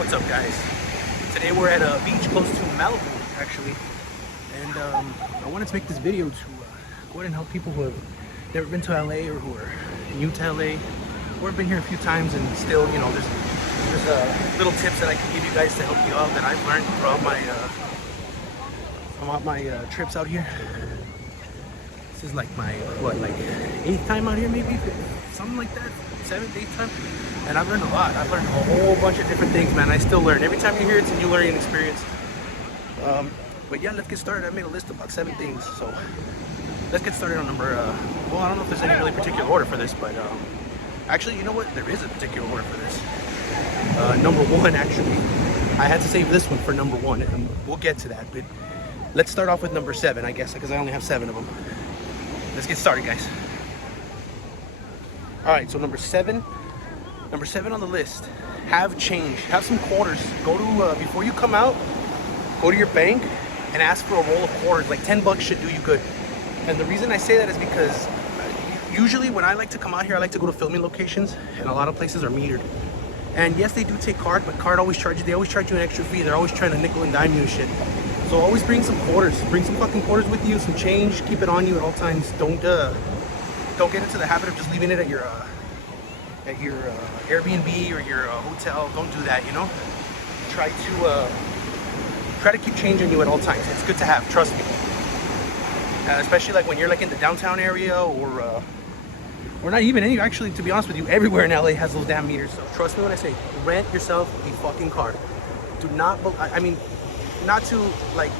What's up, guys? Today we're at a beach close to Malibu, actually, and I wanted to make this video to go ahead and help people who have never been to LA or who are new to LA or have been here a few times and still, you know, there's little tips that I can give you guys to help you out that I've learned throughout my trips out here. This is like my like 8th time out here, maybe something like that, 7th, 8th time. And I've learned a lot. I've learned a whole bunch of different things, man. I still learn. Every time you hear it's a new learning experience. But yeah, let's get started. I made a list of about 7 things. So let's get started on number, well, I don't know if there's any really particular order for this, but actually, you know what? There is a particular order for this. Number 1, actually. I had to save this one for number 1, and we'll get to that. But let's start off with number 7, I guess, because I only have 7 of them. Let's get started, guys. All right, so number 7 on the list, have change, have some quarters. Go to, before you come out, go to your bank and ask for a roll of quarters. Like 10 bucks should do you good. And the reason I say that is because usually when I like to come out here, I like to go to filming locations, and a lot of places are metered. And yes, they do take card, but card always charges, they always charge you an extra fee. They're always trying to nickel and dime you and shit. So always bring some quarters, bring some fucking quarters with you, some change, keep it on you at all times. Don't get into the habit of just leaving it at your Airbnb or your hotel. Don't do that, you know. Try to keep change on you at all times. It's good to have, trust me. Especially like when you're like in the downtown area or not even any, actually, to be honest with you, everywhere in LA has those damn meters. So trust me when I say, rent yourself a fucking car. Do not, I mean, not to like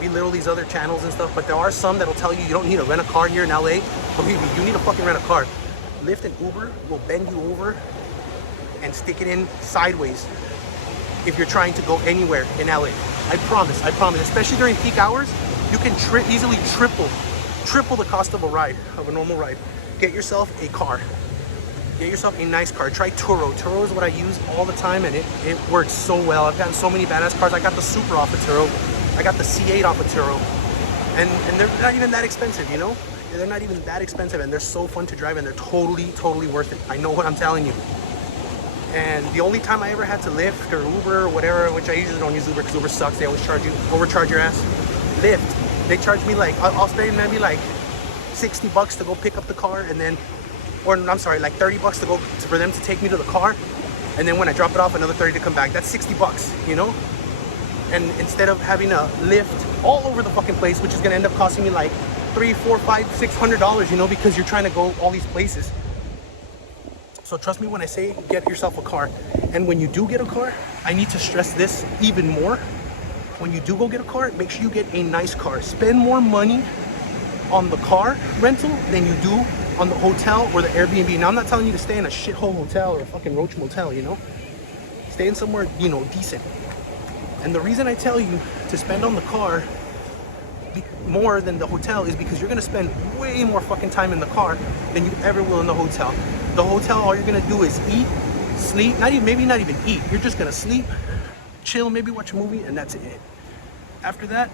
belittle these other channels and stuff, but there are some that'll tell you you don't need to rent a car here in LA. Believe me, you need to fucking rent a car. Lyft and Uber will bend you over and stick it in sideways if you're trying to go anywhere in LA. I promise, especially during peak hours, you can easily triple the cost of a normal ride. Get yourself a car. Get yourself a nice car. Try Turo. Turo is what I use all the time, and it works so well. I've gotten so many badass cars. I got the Supra off of Turo. I got the C8 off of Turo. And they're not even that expensive, you know? They're not even that expensive, and they're so fun to drive, and they're totally worth it. I know what I'm telling you. And the only time I ever had to Lyft or Uber or whatever, which I usually don't use Uber because Uber sucks. They always overcharge your ass. Lyft, they charge me like, I'll spend maybe like 60 bucks to go pick up the car, and then, or I'm sorry, like 30 bucks for them to take me to the car, and then when I drop it off, another 30 to come back. That's 60 bucks, you know? And instead of having a Lyft all over the fucking place, which is gonna end up costing me like $300, $400, $500, $600, you know, because you're trying to go all these places. So trust me when I say get yourself a car. And when you do get a car, I need to stress this even more. When you do go get a car, make sure you get a nice car. Spend more money on the car rental than you do on the hotel or the Airbnb. Now, I'm not telling you to stay in a shithole hotel or a fucking roach motel, you know? Stay in somewhere, you know, decent. And the reason I tell you to spend on the car more than the hotel is because you're gonna spend way more fucking time in the car than you ever will in the hotel. The hotel, all you're gonna do is eat, sleep, maybe not even eat. You're just gonna sleep, chill, maybe watch a movie, and that's it. After that,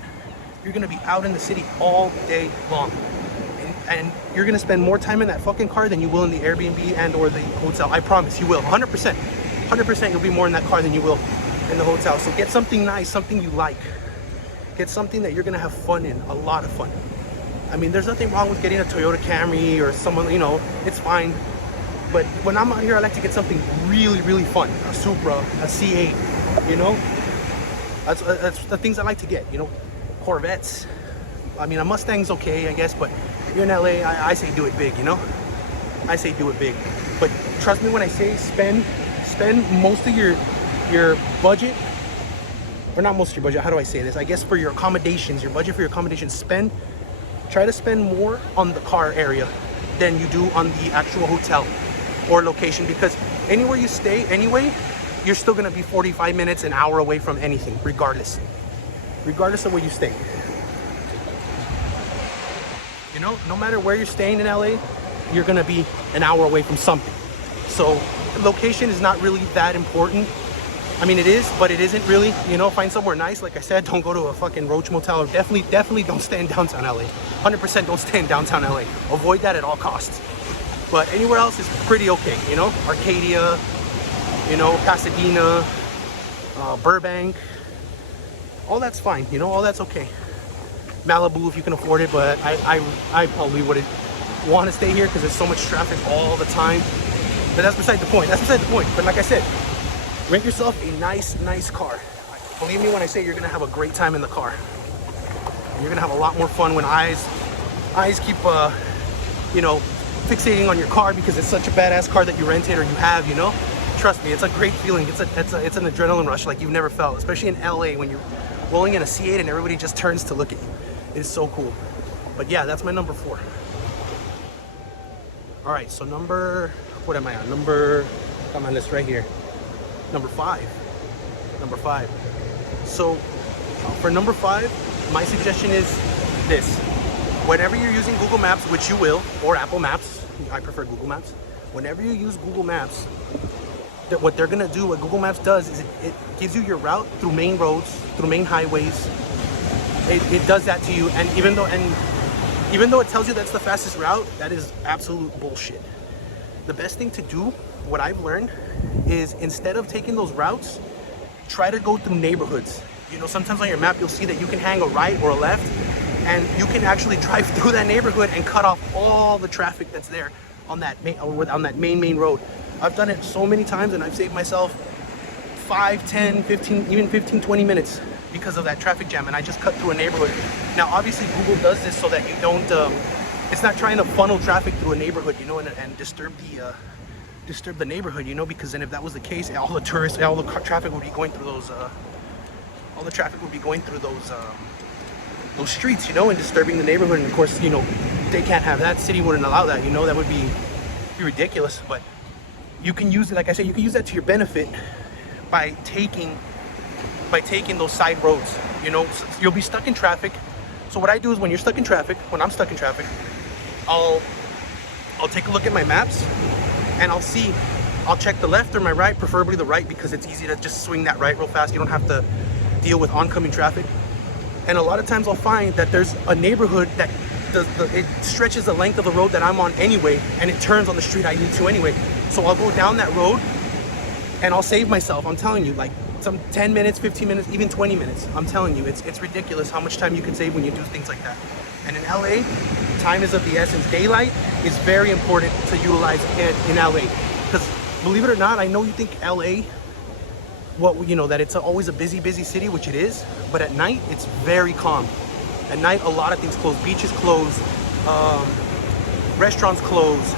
you're gonna be out in the city all day long. And you're gonna spend more time in that fucking car than you will in the Airbnb and or the hotel. I promise you will, 100%. 100% you'll be more in that car than you will in the hotel. So get something nice, something you like. Get something that you're gonna have fun in, a lot of fun. I mean, there's nothing wrong with getting a Toyota Camry or someone, you know, it's fine. But when I'm out here, I like to get something really fun. A Supra, a C8, you know? That's the things I like to get, you know? Corvettes. I mean, a Mustang's okay, I guess, but you're in LA, I say do it big, you know? I say do it big. But trust me when I say spend most of your budget, or not most of your budget, how do I say this? I guess for your accommodations, your budget for your accommodations, try to spend more on the car area than you do on the actual hotel or location, because anywhere you stay anyway, you're still gonna be 45 minutes, an hour away from anything, regardless of where you stay. You know, no matter where you're staying in LA, you're gonna be an hour away from something. So location is not really that important. I mean, it is, but it isn't really, you know. Find somewhere nice. Like I said, don't go to a fucking roach motel. Or definitely don't stay in downtown LA. 100% don't stay in downtown LA. Avoid that at all costs. But anywhere else is pretty okay, you know. Arcadia, you know, Pasadena, Burbank, all that's fine, you know, all that's okay. Malibu if you can afford it, but I probably wouldn't want to stay here because there's so much traffic all the time. But that's beside the point. That's beside the point. But like I said, rent yourself a nice car. Believe me when I say you're gonna have a great time in the car. You're gonna have a lot more fun when eyes keep you know, fixating on your car because it's such a badass car that you rented or you have, you know. Trust me, it's a great feeling. It's an adrenaline rush like you've never felt, especially in LA when you're rolling in a C8 and everybody just turns to look at you. It's so cool. But yeah, that's my number 4. All right, so what am I on? Got my list right here. Number 5. So for number 5, my suggestion is this. Whenever you're using Google Maps, which you will, or Apple Maps, I prefer Google Maps. Whenever you use Google Maps, what Google Maps does is it gives you your route through main roads, through main highways. It does that to you, and even though it tells you that's the fastest route, that is absolute bullshit. The best thing to do, what I've learned, is instead of taking those routes, try to go through neighborhoods. You know, sometimes on your map you'll see that you can hang a right or a left, and you can actually drive through that neighborhood and cut off all the traffic that's there on that main road. I've done it so many times and I've saved myself 5, 10, 15, even 15, 20 minutes because of that traffic jam, and I just cut through a neighborhood. Now obviously Google does this so that you don't, it's not trying to funnel traffic through a neighborhood, you know, and disturb the neighborhood, you know, because then if that was the case, all the traffic would be going through those streets, you know, and disturbing the neighborhood. And of course, you know, they can't have that. City wouldn't allow that, you know. That would be ridiculous. But you can use it, like I said, you can use that to your benefit by taking those side roads, you know. So you'll be stuck in traffic. So what I do is when I'm stuck in traffic, I'll take a look at my maps and I'll check the left or my right, preferably the right, because it's easy to just swing that right real fast. You don't have to deal with oncoming traffic. And a lot of times I'll find that there's a neighborhood that it stretches the length of the road that I'm on anyway, and it turns on the street I need to anyway. So I'll go down that road and I'll save myself, I'm telling you, like some 10 minutes, 15 minutes, even 20 minutes. I'm telling you, it's ridiculous how much time you can save when you do things like that. And in LA, time is of the essence. Daylight is very important to utilize in LA. Because believe it or not, I know you think LA, that it's always a busy city, which it is, but at night it's very calm. At night a lot of things close. Beaches close, restaurants close,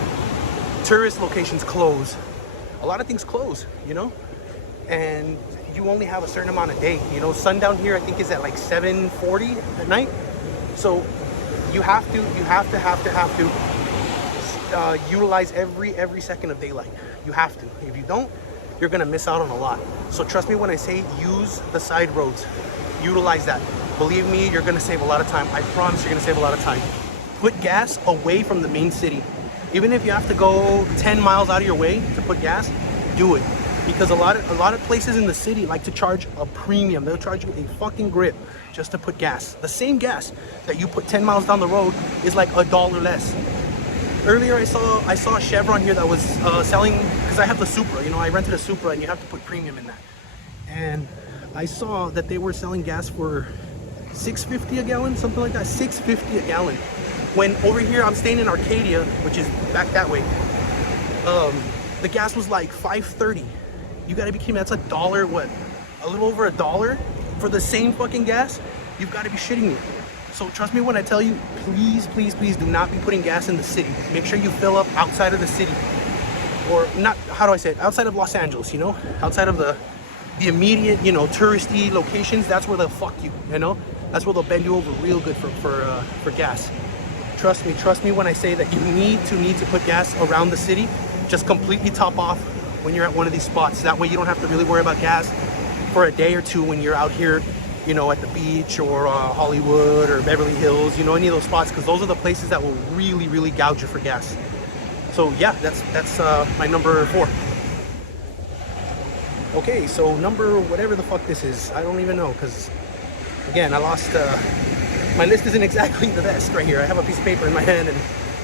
tourist locations close, a lot of things close, you know. And you only have a certain amount of day, you know. Sundown here I think is at like 7:40 at night. So you have to utilize every second of daylight. You have to. If you don't, you're gonna miss out on a lot. So trust me when I say use the side roads. Utilize that. Believe me, you're gonna save a lot of time. I promise you're gonna save a lot of time. Put gas away from the main city. Even if you have to go 10 miles out of your way to put gas, do it. Because a lot of places in the city like to charge a premium. They'll charge you a fucking grip just to put gas. The same gas that you put 10 miles down the road is like $1 less. Earlier I saw a Chevron here that was selling, because I have the Supra, you know, I rented a Supra and you have to put premium in that. And I saw that they were selling gas for $6.50 a gallon, something like that, $6.50 a gallon. When over here I'm staying in Arcadia, which is back that way, the gas was like $5.30. You gotta be kidding me, that's $1, what? A little over $1 for the same fucking gas? You've gotta be shitting me. So trust me when I tell you, please do not be putting gas in the city. Make sure you fill up outside of the city. Or not, how do I say it? Outside of Los Angeles, you know? Outside of the immediate, you know, touristy locations, that's where they'll fuck you, you know? That's where they'll bend you over real good for gas. Trust me when I say that you need to put gas around the city. Just completely top off when you're at one of these spots. That way you don't have to really worry about gas for a day or two when you're out here, you know, at the beach or Hollywood or Beverly Hills, you know, any of those spots, because those are the places that will really gouge you for gas. So yeah, that's my number 4. Okay, so number whatever the fuck this is, I don't even know, because again, I lost, my list isn't exactly the best right here. I have a piece of paper in my hand and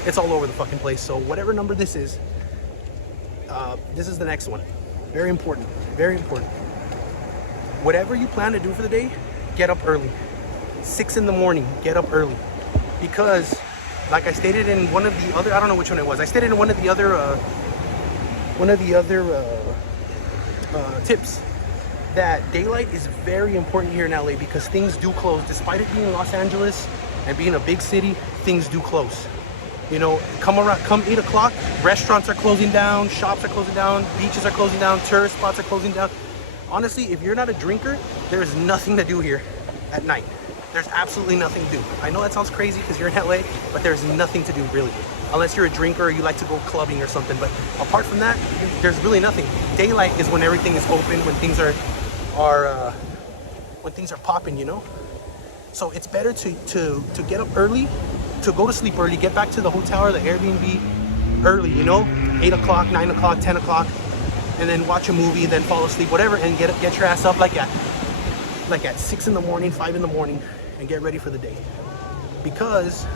it's all over the fucking place. So whatever number this is the next one. Very important, very important. whatever you plan to do for the day, get up early. 6 in the morning, get up early. Because, like I stated in one of the other, I don't know which one it was. I stated in one of the other tips that daylight is very important here in LA because things do close. Despite it being Los Angeles and being a big city, things do close. You know, come 8 o'clock, restaurants are closing down, shops are closing down, beaches are closing down, tourist spots are closing down. Honestly, if you're not a drinker, there is nothing to do here at night. There's absolutely nothing to do. I know that sounds crazy because you're in LA, but there's nothing to do really. Unless you're a drinker or you like to go clubbing or something. But apart from that, there's really nothing. Daylight is when everything is open, when things are popping, you know? So it's better to get up early, to go to sleep early, get back to the hotel or the Airbnb early, you know? 8 o'clock, 9 o'clock, 10 o'clock, and then watch a movie, then fall asleep, whatever, and get your ass up like at 6 in the morning, 5 in the morning, and get ready for the day. Because,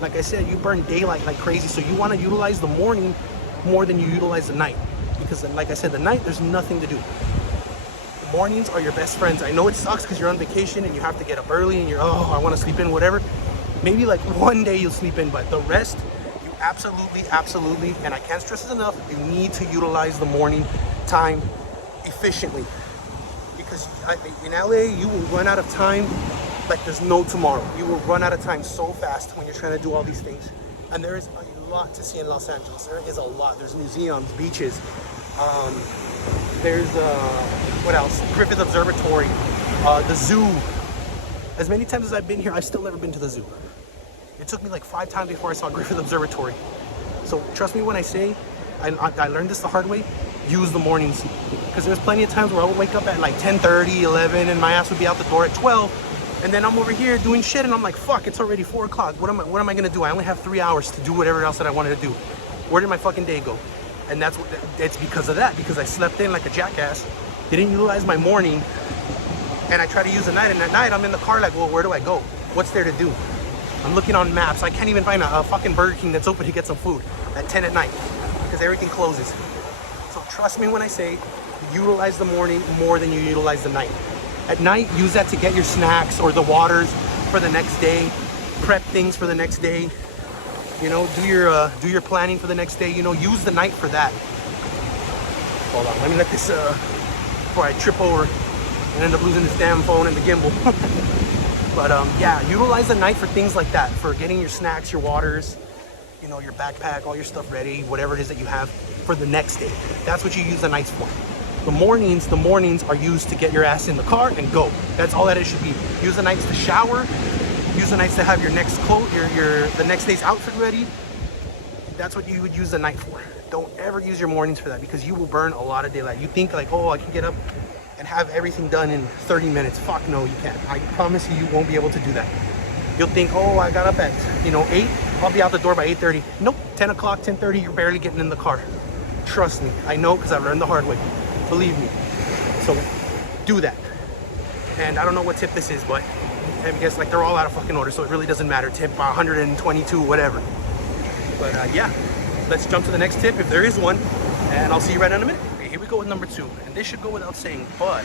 like I said, you burn daylight like crazy, so you want to utilize the morning more than you utilize the night. Because, like I said, the night, there's nothing to do. The mornings are your best friends. I know it sucks because you're on vacation and you have to get up early and you're, oh, I want to sleep in, whatever. Maybe like one day you'll sleep in, but the rest, you absolutely, and I can't stress this enough, you need to utilize the morning time efficiently. Because in LA, you will run out of time like there's no tomorrow. You will run out of time so fast when you're trying to do all these things. And there is a lot to see in Los Angeles. There is a lot. There's museums, beaches. There's, what else? Griffith Observatory, the zoo. As many times as I've been here, I've still never been to the zoo. It took me like 5 times before I saw Griffith Observatory. So trust me when I say, I learned this the hard way, use the mornings. Because there's plenty of times where I would wake up at like 10:30, 11, and my ass would be out the door at 12. And then I'm over here doing shit and I'm like, fuck, it's already 4 o'clock. What am I gonna do? I only have 3 hours to do whatever else that I wanted to do. Where did my fucking day go? And it's because of that, because I slept in like a jackass, didn't utilize my morning, and I try to use the night, and at night I'm in the car like, well, where do I go? What's there to do? I'm looking on maps. I can't even find a fucking Burger King that's open to get some food at 10 at night because everything closes. So trust me when I say, utilize the morning more than you utilize the night. At night, use that to get your snacks or the waters for the next day, prep things for the next day, you know, do your planning for the next day, you know, use the night for that. Hold on, let me let this, before I trip over and end up losing this damn phone and the gimbal. But yeah, utilize the night for things like that, for getting your snacks, your waters, you know, your backpack, all your stuff ready, whatever it is that you have for the next day. That's what you use the nights for. The mornings are used to get your ass in the car and go. That's all that it should be. Use the nights to shower. Use the nights to have your next coat, the next day's outfit ready. That's what you would use the night for. Don't ever use your mornings for that because you will burn a lot of daylight. You think like, oh, I can get up and have everything done in 30 minutes. Fuck no, you can't. I promise you won't be able to do that. You'll think, oh, I got up at, 8. I'll be out the door by 8:30. Nope, 10 o'clock, 10:30, you're barely getting in the car. Trust me, I know because I've learned the hard way. Believe me. So do that. And I don't know what tip this is, but I guess like they're all out of fucking order, so it really doesn't matter. Tip 122, whatever. But yeah, let's jump to the next tip if there is one, and I'll see you right in a minute. Okay, here we go with number 2, and this should go without saying, but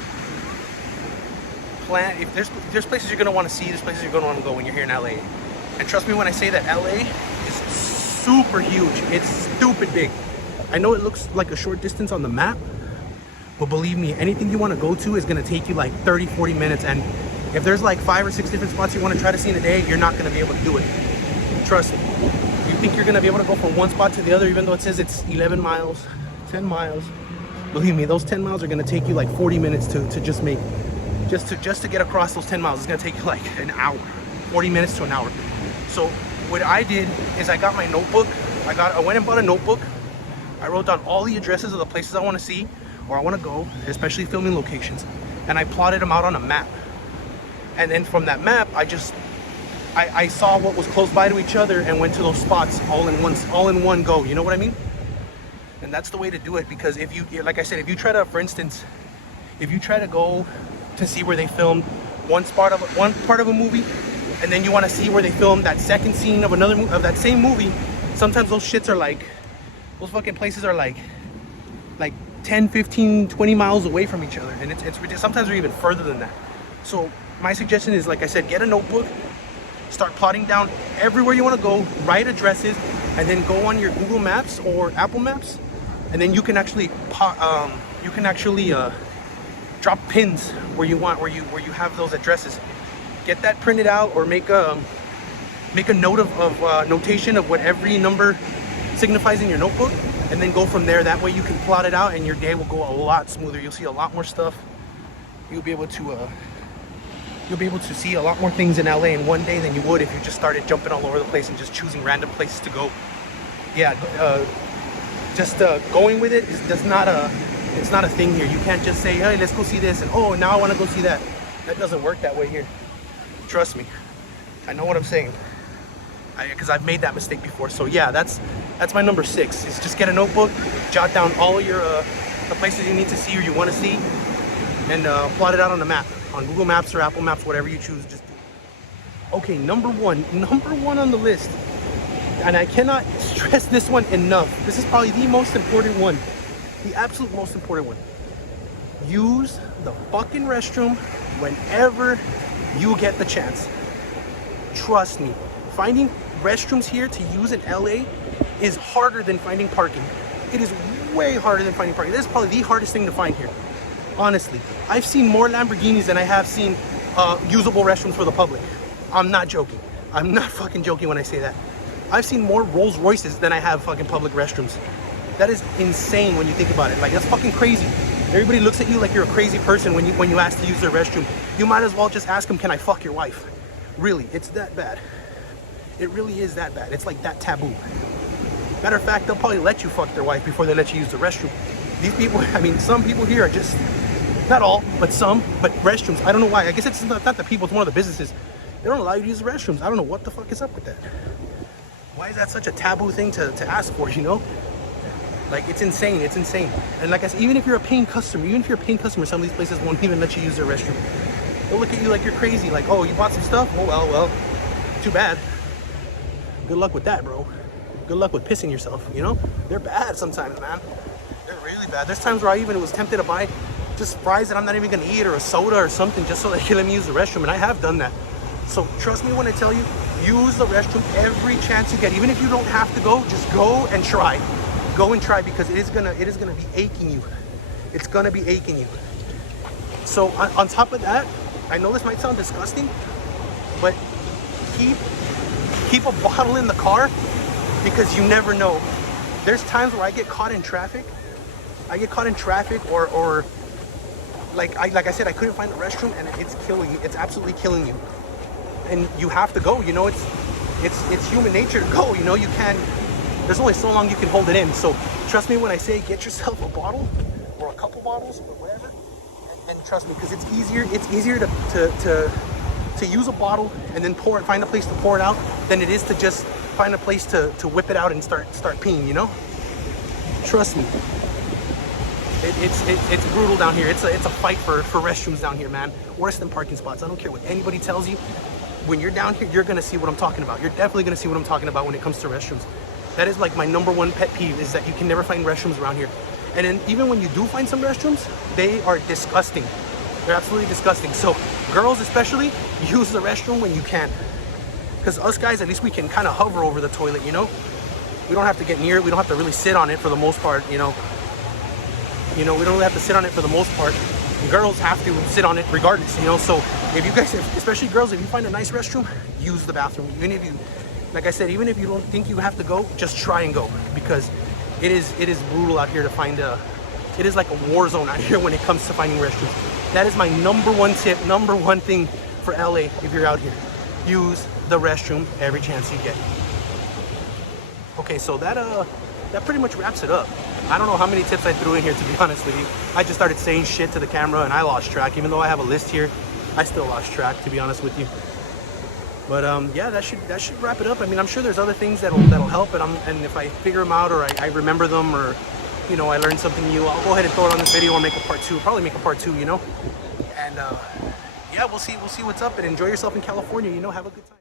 plan. If there's places you're gonna want to see, there's places you're gonna want to go when you're here in LA. And trust me when I say that LA is super huge. It's stupid big. I know it looks like a short distance on the map, but believe me, anything you want to go to is going to take you like 30, 40 minutes. And if there's like 5 or 6 different spots you want to try to see in a day, you're not going to be able to do it. Trust me. You think you're going to be able to go from one spot to the other, even though it says it's 11 miles, 10 miles. Believe me, those 10 miles are going to take you like 40 minutes to just to get across those 10 miles. It's going to take you like an hour, 40 minutes to an hour. So what I did is I got my notebook. I went and bought a notebook. I wrote down all the addresses of the places I want to see or I want to go, especially filming locations, and I plotted them out on a map. And then from that map, I saw what was close by to each other and went to those spots all in one go. You know what I mean? And that's the way to do it, because if you, like I said, if you try to, for instance, if you try to go to see where they filmed one part of a movie, and then you want to see where they filmed that second scene of another of that same movie, sometimes those shits are like, those fucking places are like 10, 15, 20 miles away from each other, and it's ridiculous. Sometimes they're even further than that. So my suggestion is, like I said, get a notebook, start plotting down everywhere you want to go, write addresses, and then go on your Google Maps or Apple Maps, and then you can actually drop pins where you want, where you have those addresses. Get that printed out, or make a note of notation of what every number signifies in your notebook, and then go from there. That way you can plot it out, and your day will go a lot smoother. You'll see a lot more stuff. You'll be able to see a lot more things in LA in one day than you would if you just started jumping all over the place and just choosing random places to go. Yeah, going with it is it's not a thing here. You can't just say, hey, let's go see this, and oh, now I want to go see that. That doesn't work that way here. Trust me, I know what I'm saying, because I've made that mistake before. So yeah, that's my number 6. Is just get a notebook, jot down all of your the places you need to see or you want to see, and plot it out on the map, on Google Maps or Apple Maps, whatever you choose. Just do it. Okay, number one on the list, and I cannot stress this one enough. This is probably the most important one, the absolute most important one. Use the fucking restroom whenever you get the chance. Trust me, finding restrooms here to use in LA is harder than finding parking. It is way harder than finding parking. This is probably the hardest thing to find here. Honestly, I've seen more Lamborghinis than I have seen usable restrooms for the public. I'm not joking. I'm not fucking joking when I say that. I've seen more Rolls Royces than I have fucking public restrooms. That is insane when you think about it. Like, that's fucking crazy. Everybody looks at you like you're a crazy person when you ask to use their restroom. You might as well just ask them, can I fuck your wife? Really, it's that bad. It really is that bad. It's like that taboo. Matter of fact, they'll probably let you fuck their wife before they let you use the restroom. These people, I mean, some people here are just, not all, but some, but restrooms, I don't know why. I guess it's not the people, it's one of the businesses. They don't allow you to use the restrooms. I don't know what the fuck is up with that. Why is that such a taboo thing to ask for, you know? Like, it's insane, it's insane. And like I said, even if you're a paying customer, some of these places won't even let you use their restroom. They'll look at you like you're crazy, like, oh, you bought some stuff? Oh, well, too bad. Good luck with that, bro. Good luck with pissing yourself, you know? They're bad sometimes, man. They're really bad. There's times where I even was tempted to buy just fries that I'm not even gonna eat, or a soda or something, just so they can let me use the restroom, and I have done that. So trust me when I tell you, use the restroom every chance you get. Even if you don't have to go, just go and try. Go and try, because it is gonna be aching you. It's gonna be aching you. So on top of that, I know this might sound disgusting, but keep a bottle in the car, because you never know. There's times where I get caught in traffic. Or like I said, I couldn't find the restroom, and it's killing you. It's absolutely killing you. And you have to go, you know, it's human nature to go, you know. You can't, there's only so long you can hold it in. So trust me when I say get yourself a bottle or a couple bottles or whatever, and trust me, because it's easier to use a bottle and then find a place to pour it out than it is to just find a place to whip it out and start peeing, you know. Trust me, it's brutal down here. It's a fight for restrooms down here, man. Worse than parking spots. I don't care what anybody tells you. When you're down here, you're gonna see what I'm talking about. You're definitely gonna see what I'm talking about when it comes to restrooms. That is like my number one pet peeve, is that you can never find restrooms around here. And then even when you do find some restrooms, they are disgusting. They're absolutely disgusting. So girls especially, use the restroom when you can. Because us guys, at least we can kind of hover over the toilet, you know? We don't have to get near it. We don't have to really sit on it for the most part, you know? We don't really have to sit on it for the most part. Girls have to sit on it regardless, you know? So if you guys, especially girls, if you find a nice restroom, use the bathroom. Even if you, like I said, even if you don't think you have to go, just try and go, because it is brutal out here to find it is like a war zone out here when it comes to finding restrooms. That is my number one tip, number one thing for LA if you're out here. Use the restroom every chance you get. Okay, so that pretty much wraps it up. I don't know how many tips I threw in here, to be honest with you. I just started saying shit to the camera and I lost track. Even though I have a list here, I still lost track, to be honest with you. But yeah, that should wrap it up. I mean, I'm sure there's other things that'll help, and if I figure them out, or I remember them, or you know, I learned something new, I'll go ahead and throw it on this video or make a part 2. Probably make a part 2, you know. And yeah, we'll see what's up, and enjoy yourself in California. You know, have a good time.